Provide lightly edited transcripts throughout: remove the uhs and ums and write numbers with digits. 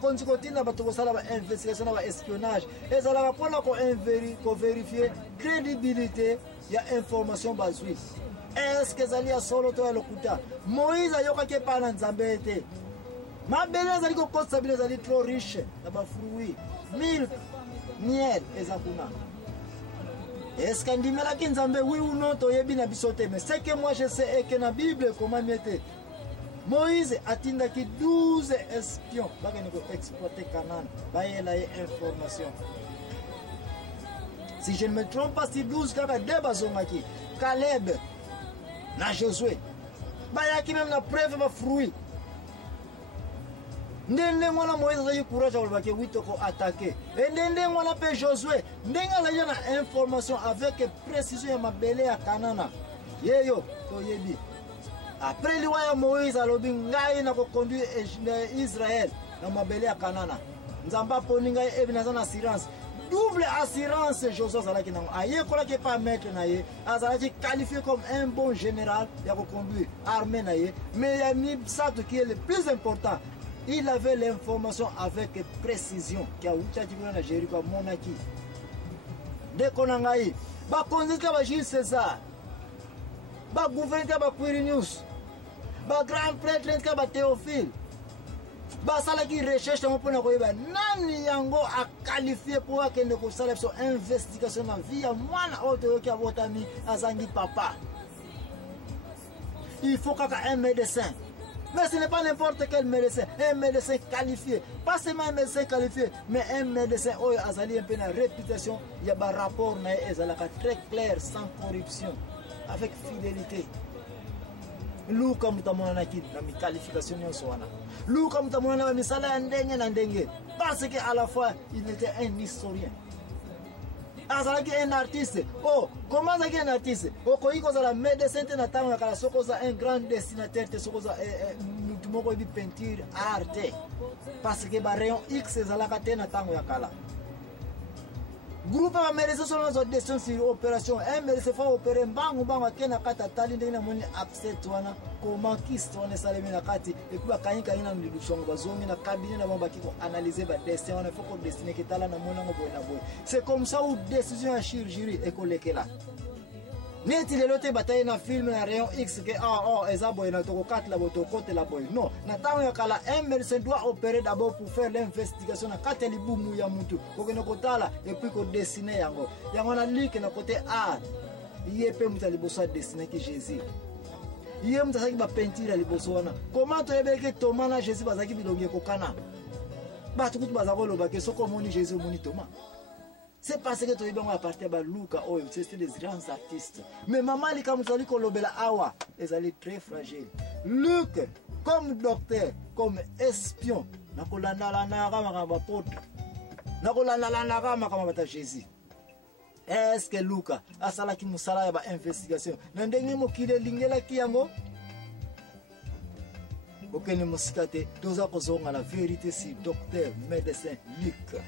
konzi kotina bato kosala ba investigation na ba espionnage ezalaka mpona ko vérifier crédibilité ya information bazwi. Est-ce que ezali ya solo to ya lokuta? Moïse ayokaki epai na Nzambe te. Mabele ezali kokotisa bino ezali trop riche na bafruit, milk, miel eza kuna. Est-ce que ndimelaki Nzambe oui ou non toyebi na biso te? Mais ce que moi je sais est que na Bible comment miete Moïse atindaki 12 espions bakeni ko exploiter Canaan bayela ye information. Si je ne me trompe pas, si 12 kaka de bazongaki Caleb na Josué bayaki même na preuve ba fruit. Ndende mwana Moïse azali courage akolobaki witoko attaquer. Et ndende mwana pe Josué ndenge azali na information avec précision ya mabele ya Kanana. Yeyo toyebi. Après liwa ya Moïse alobi ngai na koconduire Israël na mabele ya Kanana. Nzamba poni ngai ebi na assurance. Double assurance Josué azalaki nango. Aye kolaki pas maître na ye, azalaki qualifié comme un bon général ya koconduire armée na ye, mais il y a mis ça qui est le plus important. Il avait l'information avec précision. Qui a ouchaki na Jéricho monaki. Dès qu'on a eu, ba konzika ba Jules César, ba gouverneur ba Quirinius, ba grand prêtre ba Théophile, ba salaki recherche mpona koyeba nani yango a qualifié pour akende ko sala so investigation na vie ya mwana oto ki abotami azangi papa. Il faut qu'un médecin. Mais ce n'est pas n'importe quel médecin, un médecin qualifié. Pas seulement un médecin qualifié, mais un médecin qui a une réputation, il y a un rapport très clair, sans corruption, avec fidélité. Luka mutamona ki na mi qualification nyonso wana. Luka mutamona na misala ndenge na ndenge. Parce qu'à la fois, il était un historien. Azalaki un artiste. Oh, comment azalaki un artiste? Oh, koiko za la médecin te natanga kala soko za un grand dessinateur te soko za mutumoko bi peinture art. Parce que ba rayon X ezalaka te natango ya kala. Groupe ba médecin solo zo décision sur opération. Un médecin fa opérer mbangu akena kata tali ndenge na moni upset wana comment kiste wana salemi na kati et puis akanyika ina ndibusongo bazongi na cabinet na baki ko analyser ba destin wana faut ko destiner que tala na mona ngo boy na boy. C'est comme ça où décision à chirurgie et kolekela. Neti lelo te bataille na film na rayon X que eza boy na toko kat la boto côté la boy. Non, na tango ya kala un médecin doit opérer d'abord pour faire l'investigation na kate libumu ya mutu. Kokene kotala et puis ko dessiner yango. Yango na link na côté art. Yepe muta liboso dessiner que Jésus. Yé muta saki ba peinture liboso wana. Comment to yebeke Thomas na Jésus bazaki bilongi kokana. Ba tukutu bazako lobake soko moni Jésus moni Thomas. C'est parce que tu es appartient à Luca, c'est des grands artistes. Mais maman, comme tu as dit, awa, ils allaient très fragiles. Luc, comme docteur, comme espion, n'a pas la Jésus. Est-ce que Luca a salaki musala ba investigation? Nandenge mo kile lingela kiango? Aucun musikate, tous à la vérité si docteur, médecin Luc.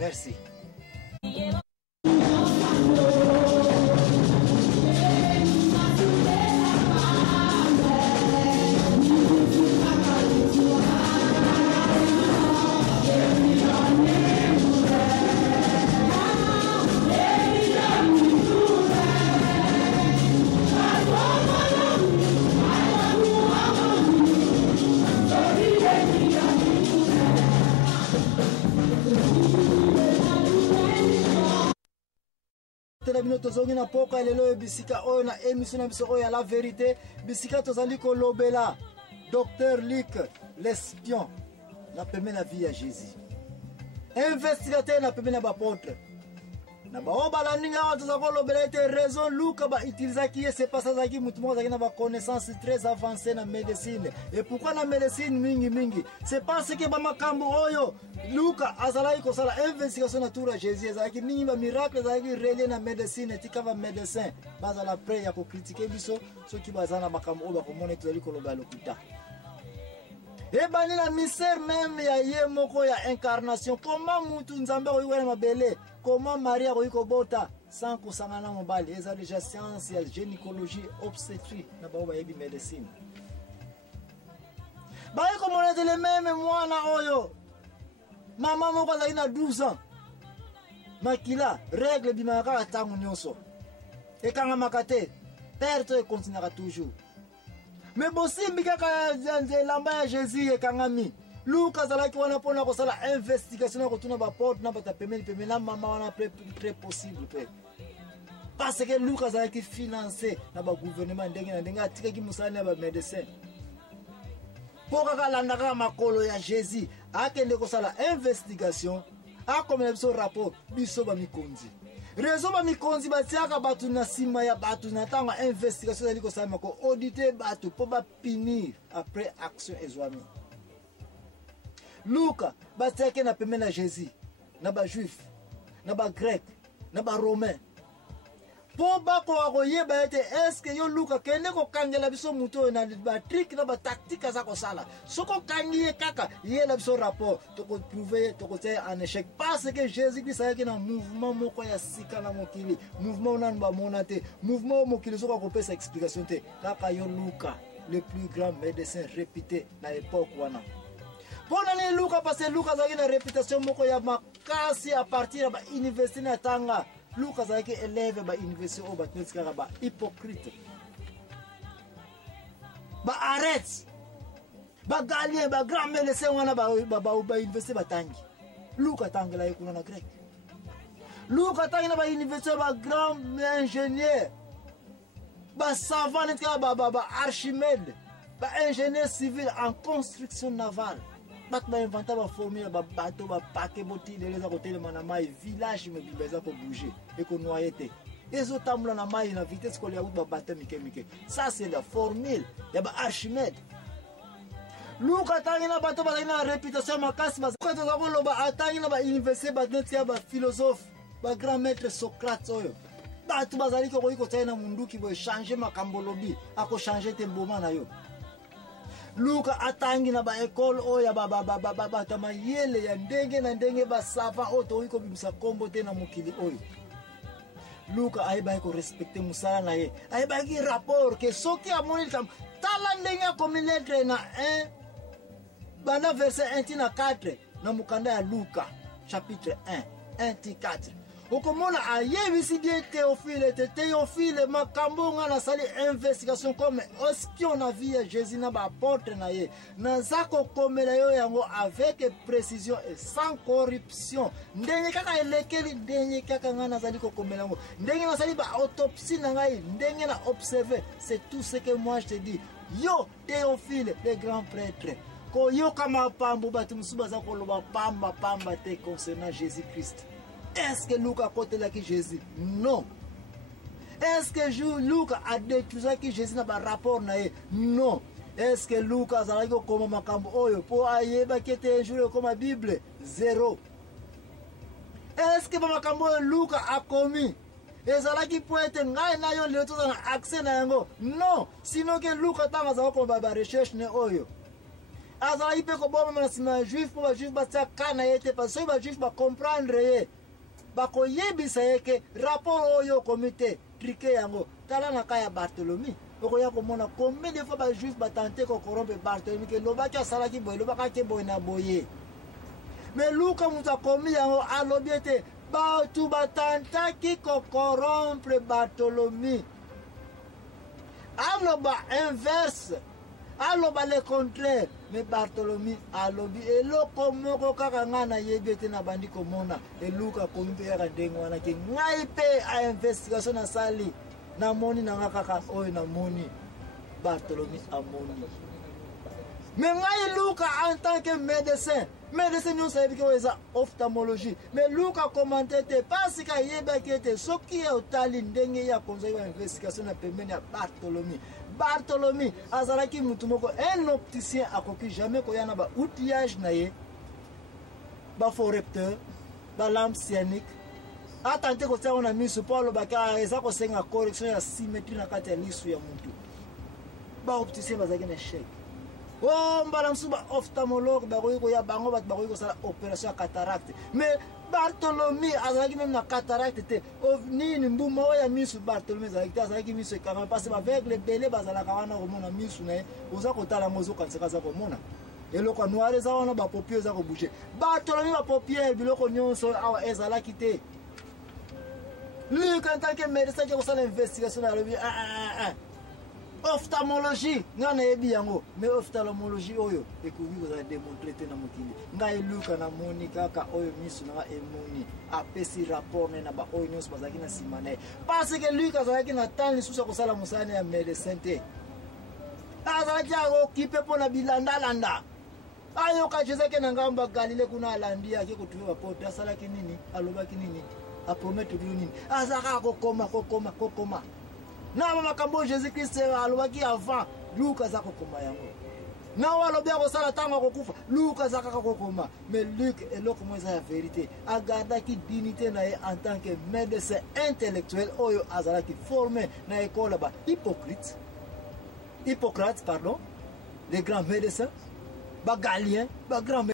Merci. Tozongi na poka lelo bisika oyo na émission na biso oyo la vérité bisika tozali ko lobela docteur Luc l'espion na peme na vie ya Jésus investigateur na peme na bapôtre na baobala ninga watu za ko lobela ete raison Luc ba utiliser qui c'est pas ça zaki mutu mo zaki na ba connaissance très avancée na médecine et pourquoi na médecine mingi c'est parce que ba makambo oyo Luc azalaki ko sala investigation na tour à Jésus zaki mingi ba miracle zaki relé na médecine tikava médecin bazala prêt ya ko critiquer biso ceux qui bazana makambo oyo ba komona tozali ko lobela lokuta. Et bani la mystère même ya ye moko ya incarnation. Comment mutu nzambe oyiwela mabele? Comment Maria oyiko bota sans kusangana mobali? Eza déjà science ya gynécologie obstétrique na ba yebi médecine. Baye komona te le meme mwana oyo. Maman moko azali na 12 ans. Makila règle bimaka tangu nyonso. Ekanga makate. Père to continuera toujours. Mais bosimbi kaka lamba ya Jésus ekangami. Luka azalaki wana pona kosala investigation na kotuna ba porte na bata pemeni na mama wana très possible pe. Parce que Luka azalaki financé na ba gouvernement ndenge na ndenge atikaki musala ya ba médecin. Pour kalandaka makolo ya Jésus akende kosala investigation akomela biso rapport biso ba mikonzi. Raison ba mikonzi batiaka batu na sima ya batu na tanga investigation ezali kosala ko auditer batu po ba punir après action ezwami. Luka batiaka na pemena Jésus na ba juif na ba grec na ba romain. Po bako akoyeba ete eske yo Luka kende ko kangela biso muto na ba trick na ba tactique za ko sala. Soko kangiye kaka ye la biso rapport to ko prouver to ko tse en échec parce que Jésus Christ ayaki na mouvement moko ya sika na mokili. Mouvement nan ba monate, mouvement mokili soko ko pesa explication te. Kaka yo Luka, le plus grand médecin réputé na époque wana. Pona ni Luka parce que Luka azaki na réputation moko ya makasi à partir ba université na tanga. Luka zaki élève ba université au ba tneska ba hypocrite. Ba arrête. Ba galien ba grand médecin wana ba université ba tangi. Luka tangela yekuna na grec. Luka tangela ba université ba grand ingénieur. Ba savant netka ba Archimède. Ba ingénieur civil en construction navale. Bat ba inventa ba formule ba bateau ba paquet boti de les à côté de manamai village me bibeza ko bouger et ko noyete. Ezo tamula na mai na vitesse ko ya ba bateau mike. Ça c'est la formule ya ba Archimède. Luka tangina bateau ba na réputation makasi ba ko to ko loba atangina ba université ba netia ba philosophe ba grand maître Socrate oyo. Bato bazali ko ko tena munduki bo changer makambo lobi ako changer te mboma na yo. Luka atangi na ba école oya ba tama yele ya ndenge na ndenge ba sava oto iko bimsa kombo te na mokili oyo. Luka aiba ko respecter musala na ye. Aiba ki rapport ke soki amoni tam tala ndenge ko lettre na 1 bana verset 1 tina 4 na mukanda ya Luka chapitre 1 ti 4. Okomona ayebisi bien Théophile makambo nga na sali investigation comme espion na vie ya Jésus na ba apôtre na ye naza kokomela yo yango avec précision et sans corruption ndenge kaka elekeli ndenge kaka nga nazali kokomela yango ndenge nasali ba autopsie na ngai ndenge na observer c'est tout ce que moi je te dis yo Théophile le grand prêtre ko yo kama pambo batu musuba za koloba pamba te concernant Jésus-Christ. Est-ce que Luka a côté là qui Jésus? Non. Est-ce que Luka a détruit qui Jésus n'a pas rapport naé? Non. Est-ce que Luka a zalaki comme makambo oyo pour ayeba qui était un jour comme la Bible? Zéro. Est-ce que makambo Luka a commis? Et zalaki pour être ngai na yo le tout dans accès na yango? Non. Sinon que Luka tanga za ko ba recherche ne oyo. Azalaki pe ko bomba na sima juif pour ba juif ba tia kana yete parce que ba juif ba comprendre ye. Bako yebisa yeke rapport oyo comité triqué yango tala na kaya Bartholomew oko ya komona combien de fois ba juif ba tenter ko corrompre Bartholomew ke lobaki asalaki boye lobaka ke boye na boye mais Luka muta komi yango alobiete ba tu ba tantaki ko corrompre Bartholomew aloba inverse aloba le contraire mais Bartholomew alobi eloko moko kaka ngana yebete na bandi komona e Luka kombe ya ndenge wana ke ngai pe a investigation na sali na moni na kaka oyo na moni Bartholomew amoni mais ngai Luka en tant que médecin nous savons que c'est ophtalmologie mais Luka commentait parce que yebaki te soki otali ndenge ya konza ya investigation na pembeni ya Bartholomew azalaki mutu moko un opticien akoki jamais koyana ba outillage na ye ba faux repteur ba lampe cyanique atante ko tsana miso Paulo baka eza ko senga correction ya symétrie na kati ya lisu ya mutu ba opticien bazaki na échec oh mbala msuba ophtalmologue ba ko ya bango ba ko sala opération ya cataracte mais Bartholomew azalaki même na cataracte te nini mbuma oya misu Bartholomew azalaki misu ekanga parce que avec le belé bazalaka wana komona misu na ye oza kotala ngozo kanseka za komona eloko noir eza wana bapaupier eza kobouge batolomi bapaupiere biloko nyonso awa ezalaki te. Luc en tant que médecin qui kosala investigation alobi ophtalmologie nga nayebi yango mais ophtalmologie oyo ekoki kozala démontre te na mokili. Ngai Luc namoni kaka oyo miso nanga emoni apesi rapport na baoyo nyonso bazalaki na nsima na ye parce que Luc azalaki na temps lisusu ya kosala mosala ya médecin te. Azalaki akokipe mpo na bilandalanda ayoka Jésus ke na ngamba Galile kuna alandi ake kotuve bapote asalaki nini alobaki nini apromettre bino nini azaka kokoma na makambo Jésus Christ alobaki avant Luc azaka kokoma yango na walobi akosala ntango akokufa Luc azaka kokoma mais Luc eloko mo eza ya vérité agardaki dignité na ye en tant que médecin intellectuel oyo azalaki formé na école ba Hippocrate pardon les grands médecins ba Galien ba grands